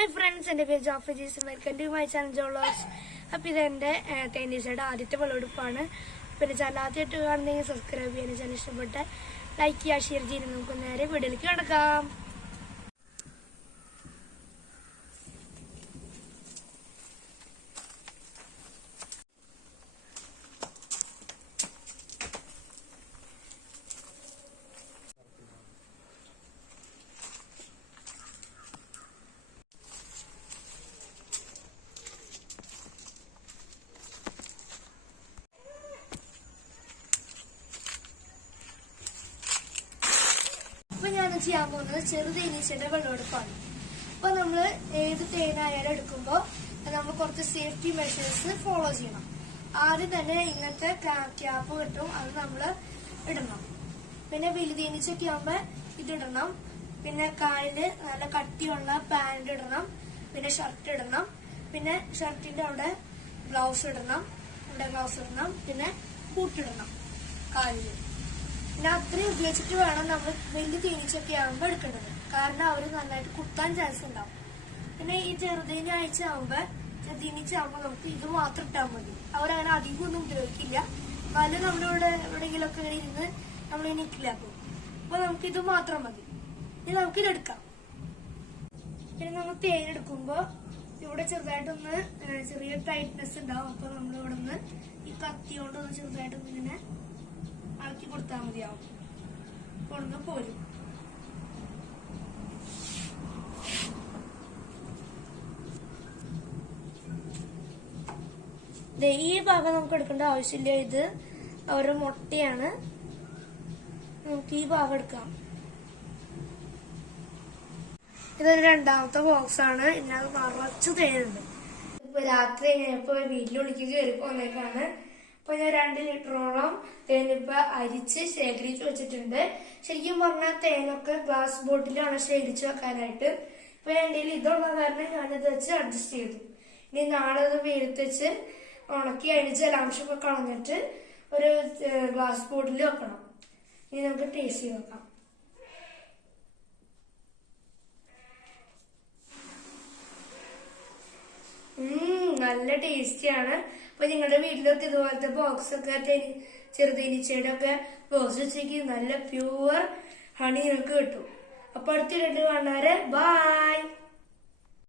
Hi friends എന്റെ പേര് Jofi Jees welcome to my channel Jolos. അപ്പോൾ ഇത് എന്റെ തേനീസയുടെ ആദ്യത്തെ വിളവെടുപ്പാണ് പിന്നെ ചാനൽ ആദ്യമായിട്ട് കാണുന്നെങ്കിൽ സബ്സ്ക്രൈബ് ചെയ്യാൻ ചാനൽ ഇഷ്ടപ്പെട്ട ലൈക്ക് ചെയ്യുക ഷെയർ ചെയ്യുന്നത് നമുക്ക് നേരെ വീഡിയോയിലേക്ക് കിടക്കാം അപ്പൊ ഞാൻ ചെയ്യാൻ പോകുന്നത് ചെറു തേനീച്ചയുടെ വിളവെടുപ്പാണ് അപ്പൊ നമ്മൾ ഏത് തേനായാലും എടുക്കുമ്പോൾ നമ്മൾ കുറച്ച് സേഫ്റ്റി മെഷേഴ്സ് ഫോളോ ചെയ്യണം. ആദ്യം തന്നെ ഇങ്ങനത്തെ ക്യാപ്പ് കിട്ടും അത് നമ്മൾ ഇടണം. പിന്നെ വലിയ തേനീച്ചൊക്കെ ആകുമ്പോ ഇതിടണം. പിന്നെ കാലിൽ നല്ല കട്ടിയുള്ള പാന്റ് ഇടണം. പിന്നെ ഷർട്ട് ഇടണം. പിന്നെ ഷർട്ടിന്റെ അവിടെ ബ്ലൗസ് ഇടണം. അവിടെ ബ്ലൗസ് ഇടണം. പിന്നെ കൂട്ടിടണം കാലിൽ. പിന്നെ അത്രയും ഉപയോഗിച്ചിട്ട് വേണം നമ്മൾ വലിയ തേനീച്ചൊക്കെ ആകുമ്പോൾ എടുക്കേണ്ടത്. കാരണം അവർ നന്നായിട്ട് കുത്താൻ ചാൻസ് ഉണ്ടാവും. പിന്നെ ഈ ചെറുതേനീ ആഴ്ച ആകുമ്പോ ചെറുതേനീച്ച ആകുമ്പോൾ നമുക്ക് ഇത് മാത്രം ഇട്ടാൽ മതി. അവരങ്ങനെ അധികം ഒന്നും ഉപയോഗിക്കില്ല. പല നമ്മളിവിടെ എവിടെയെങ്കിലുമൊക്കെ ഇങ്ങനെ ഇരുന്ന് നമ്മളിങ്ങനെ ഇട്ടില്ലാക്കും അപ്പൊ നമുക്ക് ഇത് മാത്രം മതി. ഇനി നമുക്ക് ഇതെടുക്കാം പിന്നെ നമ്മൾ തേനെടുക്കുമ്പോൾ ഇവിടെ ചെറുതായിട്ടൊന്ന് ചെറിയ ടൈറ്റ്നെസ് ഉണ്ടാവും. അപ്പൊ നമ്മളിവിടെ നിന്ന് ഈ കത്തി കൊണ്ടൊന്ന് ചെറുതായിട്ടൊന്ന് ഇങ്ങനെ കൊടുത്താൽ മതിയാവും. കൊണ്ടു പോരും. ഈ ഭാഗം നമുക്ക് എടുക്കേണ്ട ആവശ്യമില്ല. ഇത് അവരുടെ മുട്ടയാണ്. നമുക്ക് ഈ ഭാഗം എടുക്കാം. ഇതൊരു രണ്ടാമത്തെ ബോക്സ് ആണ്. ഇതിനകത്ത് നിറച്ചു തേനുണ്ട്. ഇപ്പൊ രാത്രി കഴിഞ്ഞപ്പോ വീട്ടിലുള്ളിക്ക് കയറി പോന്നേക്കാണ് അപ്പൊ ഞാൻ രണ്ട് ലിറ്ററോളം തേനിപ്പ അരിച്ച് ശേഖരിച്ചു വെച്ചിട്ടുണ്ട്. ശരിക്കും പറഞ്ഞാൽ തേനൊക്കെ ഗ്ലാസ് ബോട്ടിലാണ് ശേഖരിച്ചു വെക്കാനായിട്ട്. ഇപ്പൊ എന്റെ ഇതുള്ള കാരണം ഞാനിത് വെച്ച് അഡ്ജസ്റ്റ് ചെയ്തു. ഇനി നാളെ ഇത് വെയിലത്ത് ഉണക്കി അതിന് ജലാംശമൊക്കെ കളഞ്ഞിട്ട് ഒരു ഗ്ലാസ് ബോട്ടിൽ വെക്കണം. ഇനി നമുക്ക് ടേസ്റ്റ് ചെയ്ത് നോക്കാം. നല്ല ടേസ്റ്റിയാണ് അപ്പൊ നിങ്ങളുടെ വീട്ടിലൊക്കെ ഇതുപോലത്തെ ബോക്സ് ഒക്കെ തേനി- ചെറുതേനീച്ചയുടെ ഒക്കെ ബോക്സ് വെച്ചേക്ക് നല്ല പ്യുവർ ഹണി നിങ്ങൾക്ക് കിട്ടും. അപ്പൊ അടുത്തിട്ട് കാണാറ് ബൈ